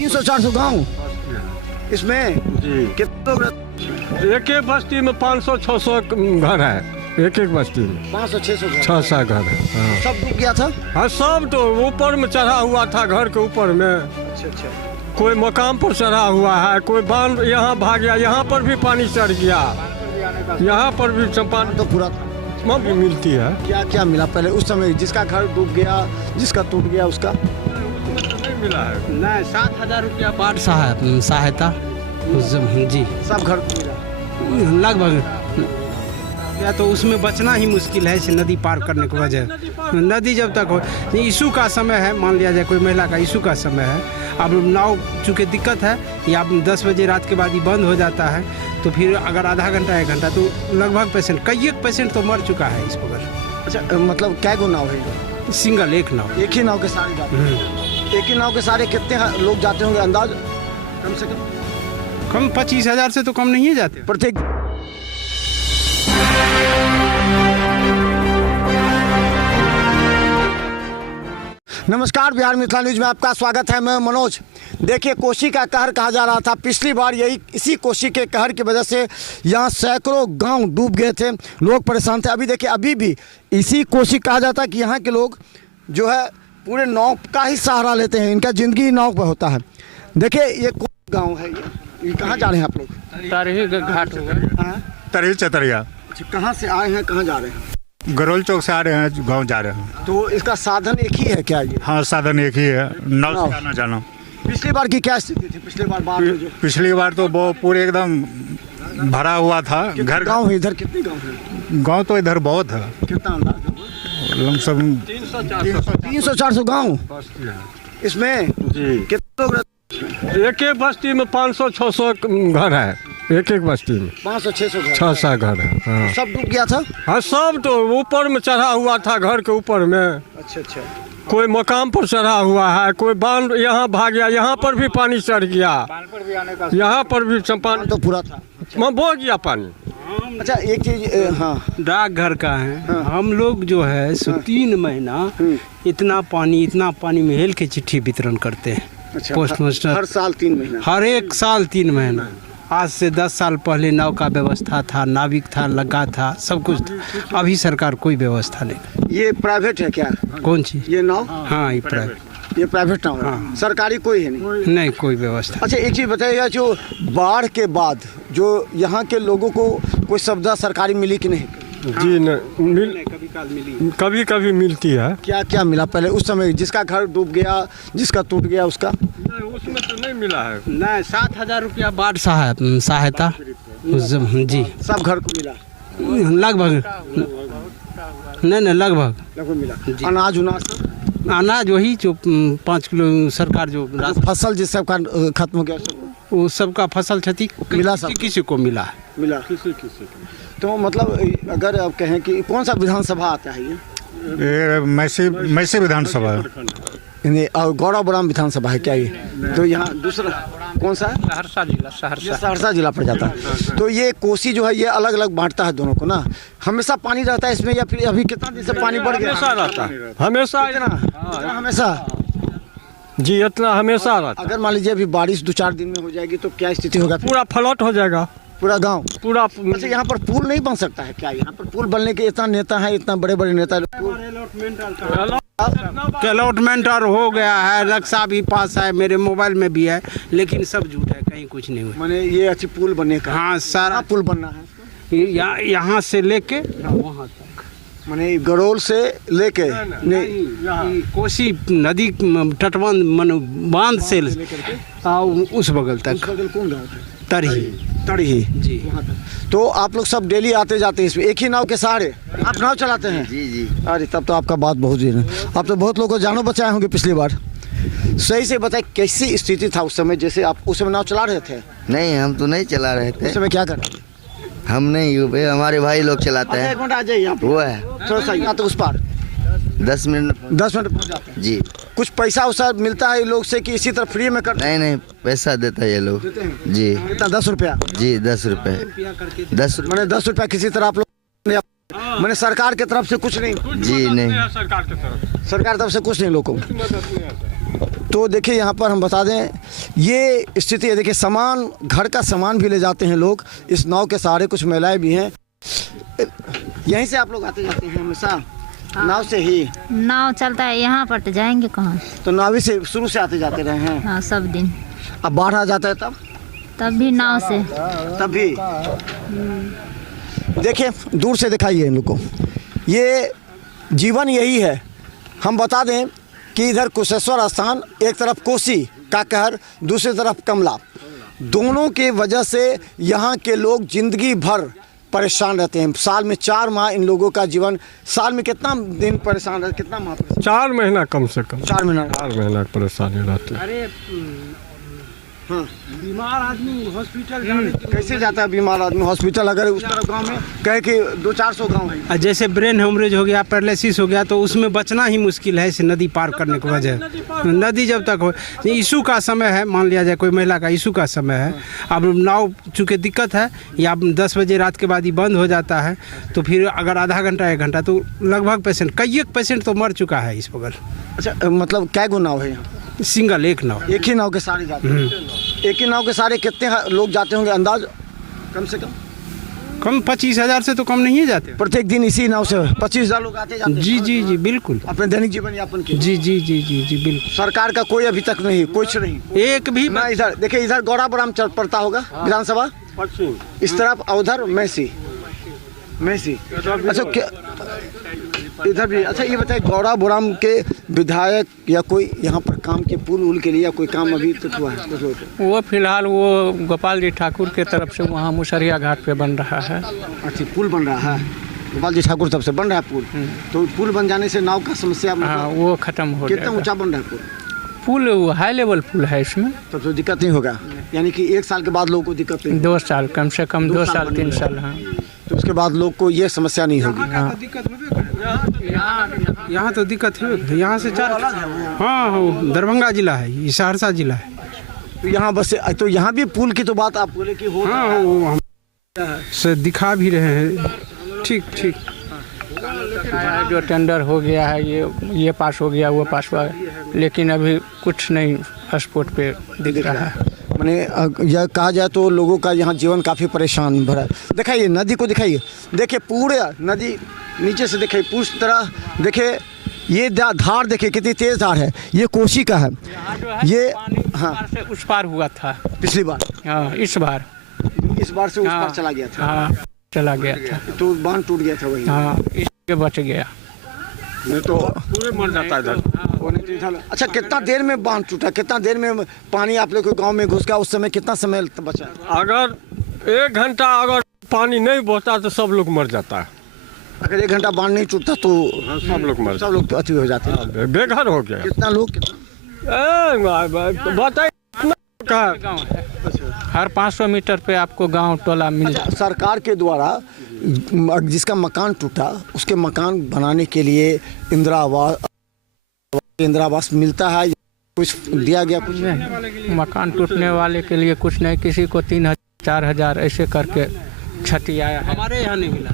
300-400 गांव इसमें जी कितने लोग रहते एक एक बस्ती में 500-600 घर है। एक एक बस्ती में 500-600 घर 600 घर है। हाँ सब डूब गया था। हाँ, सब तो ऊपर में चढ़ा हुआ था, घर के ऊपर में। अच्छा। कोई मकाम पर चढ़ा हुआ है, कोई बांध यहाँ भाग गया, यहाँ पर भी पानी चढ़ गया, यहाँ पर भी पानी तो पूरा था। भी मिलती है। क्या क्या मिला पहले उस समय, जिसका घर डूब गया, जिसका टूट गया उसका? नहीं मिला है। नहीं, 7,000 रुपया बाढ़ सहायता जी, सब घर मिला लगभग। या तो उसमें बचना ही मुश्किल है इसे नदी पार करने की वजह। नदी जब तक हो, इशू का समय है, मान लिया जाए कोई महिला का इशू का समय है, अब नाव चूँकि दिक्कत है, या 10 बजे रात के बाद ही बंद हो जाता है, तो फिर अगर आधा घंटा 1 घंटा तो लगभग पेशेंट, कई एक पेशेंट तो मर चुका है इस पर। अच्छा, मतलब क्या गो नाव है? सिंगल एक नाव। एक ही नाव के सारे जाते हैं? एक ही नाव के सारे कितने लोग जाते होंगे अंदाज? कम से कम 25,000 से तो कम नहीं जाते प्रत्येक। नमस्कार, बिहार मिथिला न्यूज में आपका स्वागत है। मैं मनोज। देखिए, कोसी का कहर कहा जा रहा था। पिछली बार इसी कोसी के कहर की वजह से यहाँ सैकड़ों गांव डूब गए थे, लोग परेशान थे। अभी देखिए, अभी भी इसी कोसी कहा जाता है कि यहाँ के लोग जो है पूरे नाव का ही सहारा लेते हैं, इनका ज़िंदगी नाव पर होता है। देखिए, ये कौन गाँव है? ये कहाँ जा रहे हैं आप लोग? तारही घाट होगा, तरी चतरिया। अच्छा, कहाँ से आए हैं, कहाँ जा रहे हैं? गरोल चौक से आ रहे हैं, गांव जा रहे हैं। तो इसका साधन एक ही है क्या ये? हाँ, साधन एक ही है, नाव से आना जाना। पिछली बार की क्या स्थिति थी? पिछली बार बाढ़ में जो पिछली बार तो वो पूरे एकदम भरा हुआ था। घर गांव है इधर, कितने गांव है? गांव तो इधर बहुत है, कितना अंदाज? लमसम 300-400 गांव इसमें जी कितने लोग रहते एक एक बस्ती में 500-600 घर है। एक एक बस्ती में 500-600 घर 600 घर है। हाँ सब डूब गया था। हाँ, सब तो ऊपर में चढ़ा हुआ था, घर के ऊपर में। अच्छा। कोई मकाम पर चढ़ा हुआ है, कोई बांध यहाँ भाग गया, यहाँ पर भी पानी चढ़ गया, यहाँ पर भी पानी तो पूरा था। बह गया पानी। अच्छा, एक चीज, हाँ, डाकघर का है। हम लोग जो है सो 3 महीना इतना पानी में हेल के चिट्ठी वितरण करते हैं। अच्छा, पोस्ट मास्टर हर साल 3 महीना? हर एक साल 3 महीना। आज से 10 साल पहले नाव का व्यवस्था था, नाविक था, लगा था, सब कुछ था। अभी सरकार कोई व्यवस्था नहीं। ये प्राइवेट है क्या? कौन चीज? ये नाव? हाँ, ये प्राइवेट। ये प्राइवेट नाव है, सरकारी कोई है नहीं? नहीं, कोई व्यवस्था। अच्छा, एक चीज़ बताइएगा, जो बाढ़ के बाद जो यहाँ के लोगों को कोई सुविधा सरकारी मिली कि नहीं? जी नहीं, कभी काल मिली, कभी कभी मिलती है। क्या क्या मिला पहले उस समय, जिसका घर डूब गया, जिसका टूट गया उसका? नहीं, उसमें तो नहीं मिला है। नहीं, 7,000 रुपया बाढ़ सहायता जी, सब घर को मिला? लगभग। नहीं, लगभग मिला। अनाज अनाज वही जो 5 किलो सरकार जो फसल जिस सबका खत्म हो गया सबको? वो सबका फसल क्षति मिला, किसी को मिला है। मिला किसी। तो मतलब अगर आप कहें कि कौन सा विधानसभा आता है ये? मैसे विधानसभा है। और गौरवबुराम विधानसभा है क्या ये? तो यहाँ दूसरा कौन सा है? सहरसा जिला पड़ जाता है। तो ये कोसी जो है ये अलग अलग बांटता है दोनों को ना? हमेशा पानी रहता है इसमें, या फिर अभी कितना दिन से पानी बढ़ गया? हमेशा रहता है, हमेशा इतना हमेशा जी, इतना हमेशा रहता है। अगर मान लीजिए अभी बारिश 2-4 दिन में हो जाएगी तो क्या स्थिति होगा? पूरा फ्लड हो जाएगा, पूरा गांव पूरा। अच्छा, यहाँ पर पुल नहीं बन सकता है क्या? यहाँ पर पुल बनने के इतना नेता है, इतना बड़े बड़े नेता। अलॉटमेंट और हो गया है, रक्षा भी पास है, मेरे मोबाइल में भी है, लेकिन सब झूठ है, कहीं कुछ नहीं हुआ। मैंने ये अच्छी पुल बनने का? हाँ, सारा पुल बनना है यहाँ से लेके वहाँ तक, मैंने गरोल से लेके नहीं, कोसी नदी तटबंध बांध से उस बगल तक। कौन गाँव है? तड़ही जी। तो आप लोग सब डेली आते जाते हैं इसमें, एक ही नाव के सहारे? आप नाव चलाते हैं? जी। अरे तब तो आपका बात बहुत ही है। आप तो बहुत लोगों को जानो बचाए होंगे पिछली बार। सही से बताए, कैसी स्थिति था उस समय? जैसे आप उस समय नाव चला रहे थे? नहीं, हम तो नहीं चला रहे थे। उस समय क्या कर रहे थे? हम नहीं, हमारे भाई लोग चलाते हैं। 1 मिनट आ जाइए, वो है थोड़ा सा यहाँ तो उस पार 10 मिनट पहुँच जाते हैं। जी। कुछ पैसा उसा मिलता है लोग से कि इसी तरह फ्री में कर? नहीं, पैसा देता है ये लोग जी। कितना? 10 रुपया? जी, 10 रुपए। 10 रुपए मैंने 10 रुपया किसी तरह आप लोग, मैंने सरकार की तरफ से कुछ नहीं? जी नहीं, सरकार की तरफ सरकार तरफ से कुछ नहीं लोगों को? तो देखिए यहाँ पर हम बता दें ये स्थिति है। देखिए सामान, घर का सामान भी ले जाते हैं लोग इस नाव के सहारे। कुछ महिलाएं भी हैं। यहीं से आप लोग आते जाते हैं हमेशा? नाव से ही? नाव चलता है यहाँ पर, तो जाएंगे कहाँ? तो नावी से शुरू से आते जाते रहे हैं? हाँ, सब दिन। अब बाढ़ आ जाता है तब भी नाव से। तब भी देखिए दूर से दिखाइए इन लोग को। ये जीवन यही है। हम बता दें कि इधर कुशेश्वर स्थान, एक तरफ कोसी का कहर, दूसरी तरफ कमला, दोनों के वजह से यहाँ के लोग जिंदगी भर परेशान रहते हैं। साल में 4 माह इन लोगों का जीवन, साल में कितना दिन परेशान रहते, कितना माह परेशान? 4 महीना कम से कम। 4 महीना। 4 महीना परेशानी रहती है। अरे हाँ, बीमार आदमी हॉस्पिटल जाने के कैसे जाता है बीमार आदमी हॉस्पिटल? अगर उस तरफ गांव में कहे कि 200-400 गांव है। जैसे ब्रेन हेमरेज हो गया, पैरालिसिस हो गया, तो उसमें बचना ही मुश्किल है इस नदी पार करने की वजह। नदी जब तक हो, इशू का समय है, मान लिया जाए कोई महिला का इशू का समय है, अब नाव चूँकि दिक्कत है, या 10 बजे रात के बाद ही बंद हो जाता है, तो फिर अगर आधा घंटा 1 घंटा तो लगभग पेशेंट, कई एक पेशेंट तो मर चुका है इस बगल। अच्छा, मतलब क्या गो नाव है यहाँ? सिंगल एक नाव। एक ही नाव के सारे जाते हैं? एक ही नाव के सारे कितने लोग जाते होंगे अंदाज? कम से कम 25,000 से तो कम नहीं जाते प्रत्येक दिन इसी नाव से 25,000 लोग आते जाते हैं? जी जी जी बिल्कुल, अपने दैनिक जीवन यापन के। जी जी जी जी जी बिल्कुल। सरकार का कोई अभी तक नहीं, कुछ नहीं, एक भी ना। इधर देखिए, इधर गौराबराम चल पड़ता होगा विधानसभा, पश्चिम इस तरफ, और उधर मैसी। अच्छा, क्या इधर भी? अच्छा, ये बताइए गौराबराम के विधायक या कोई यहाँ पर काम के पुल उल के लिए या कोई काम अभी तक हुआ है? वो फिलहाल वो गोपाल जी ठाकुर के तरफ से वहाँ मुसरिया घाट पे बन रहा है। अच्छा, पुल बन रहा है गोपाल जी ठाकुर तरफ से बन रहा है पुल। तो पुल बन जाने से नाव का समस्या हाँ, वो खत्म हो कितना जाएगा। ऊंचा बन रहा है पुल हाई लेवल पुल है इसमें। तब तो दिक्कत नहीं होगा, यानी कि 1 साल के बाद लोगों को दिक्कत नहीं? 2 साल, कम से कम 2 साल 3 साल। हाँ, तो उसके बाद लोग को ये समस्या नहीं होगी। यहाँ तो दिक्कत है। यहाँ से 4, हाँ, दरभंगा जिला है, ये सहरसा जिला है। तो यहाँ बस, तो यहाँ भी पुल की तो बात आप बोले कि हो, हाँ, वो हम से दिखा भी रहे हैं। ठीक ठीक। जो टेंडर हो गया है, ये पास हो गया, वो पास हुआ, लेकिन अभी कुछ नहीं स्पोर्ट पे दिख रहा है। मैंने यह कहा जाए तो लोगों का यहाँ जीवन काफ़ी परेशान भरा है। दिखाइए नदी को, दिखाइए। देखिए पूरे नदी नीचे से दिखाइए, पूरी तरह देखिए, ये धार देखिए कितनी तेज धार है। ये कोसी का है ये। हाँ, से उस पार हुआ था पिछली बार। हाँ, इस बार से उस पार चला गया था। हाँ, चला गया था, तो बांध टूट गया था वही। हाँ, इसके बच गया, नहीं तो पूरे मर जाता है इधर। अच्छा, कितना देर में बांध टूटा? कितना देर में पानी आप लोग के गांव में घुस गया? उस समय कितना समय बचा? अगर 1 घंटा अगर पानी नहीं बहता तो सब लोग मर जाता है। अगर 1 घंटा बांध नहीं टूटता तो सब लोग मर सब लोग तो अति हो जाते हैं। बेघर हो गया। कितना लोग? बताइए गाँव है, हर 500 मीटर पे आपको गांव टोला मिल जाता है। सरकार के द्वारा जिसका मकान टूटा उसके मकान बनाने के लिए इंदिरा आवास मिलता है? कुछ दिया गया? कुछ नहीं, मकान टूटने वाले के लिए कुछ नहीं, किसी को 3,000-4,000 ऐसे करके क्षति आया है। हमारे यहाँ नहीं मिला।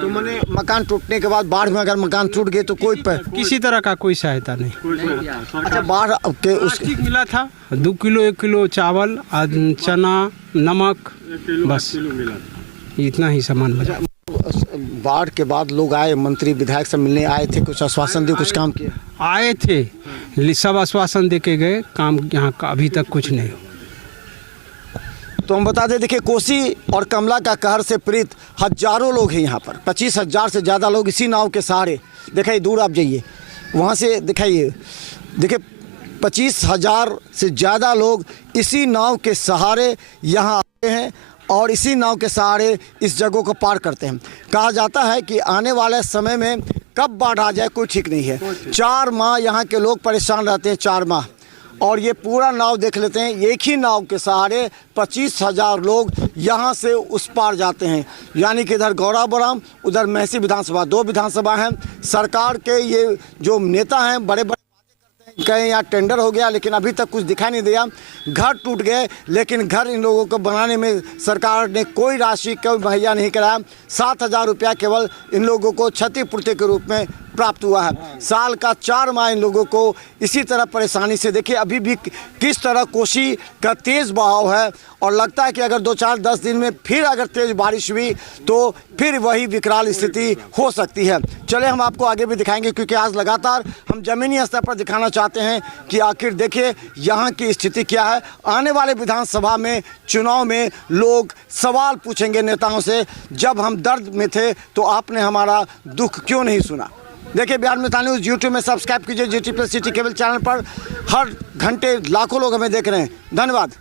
तो मैंने मकान टूटने के बाद बाढ़ में अगर मकान टूट गए तो कोई किसी तरह का कोई सहायता नहीं। अच्छा, बाढ़ के उस प्लास्टिक मिला था, 2 किलो 1 किलो चावल, चना, नमक, बस इतना ही सामान बचा। बाढ़ के बाद लोग आए, मंत्री विधायक सब मिलने आए थे, कुछ आश्वासन दिए, कुछ काम किया? आए थे, सब आश्वासन दे के गए, काम यहाँ का अभी तक कुछ नहीं। तो हम बता दें, देखिए कोसी और कमला का कहर से पीड़ित हजारों लोग हैं यहाँ पर। 25,000 से ज़्यादा लोग इसी नाव के सहारे, दिखाइए दूर आप जाइए वहाँ से दिखाइए, देखिए 25,000 से ज़्यादा लोग इसी नाव के सहारे यहाँ आते हैं और इसी नाव के सहारे इस जगह को पार करते हैं। कहा जाता है कि आने वाले समय में कब बाढ़ आ जाए कोई ठीक नहीं है। 4 माह यहाँ के लोग परेशान रहते हैं, 4 माह। और ये पूरा नाव देख लेते हैं, एक ही नाव के सहारे 25,000 लोग यहाँ से उस पार जाते हैं। यानी कि इधर गौराबराम, उधर मैसी विधानसभा, 2 विधानसभा हैं। सरकार के ये जो नेता हैं बड़े बड़े कहीं यहाँ टेंडर हो गया, लेकिन अभी तक कुछ दिखाई नहीं दिया। घर टूट गए, लेकिन घर इन लोगों को बनाने में सरकार ने कोई राशि कोई मुहैया नहीं कराया। 7,000 रुपया केवल इन लोगों को क्षतिपूर्ति के रूप में प्राप्त हुआ है। साल का 4 माह इन लोगों को इसी तरह परेशानी से, देखिए अभी भी किस तरह कोसी का तेज़ बहाव है और लगता है कि अगर 2-4-10 दिन में फिर अगर तेज़ बारिश हुई तो फिर वही विकराल स्थिति हो सकती है। चले हम आपको आगे भी दिखाएंगे, क्योंकि आज लगातार हम ज़मीनी स्तर पर दिखाना चाहते हैं कि आखिर देखिए यहाँ की स्थिति क्या है। आने वाले विधानसभा में चुनाव में लोग सवाल पूछेंगे नेताओं से, जब हम दर्द में थे तो आपने हमारा दुख क्यों नहीं सुना। देखिए बिहार मिथिला न्यूज़ यूट्यूब में सब्सक्राइब कीजिए, GT+ सिटी केबल चैनल पर हर घंटे लाखों लोग हमें देख रहे हैं। धन्यवाद।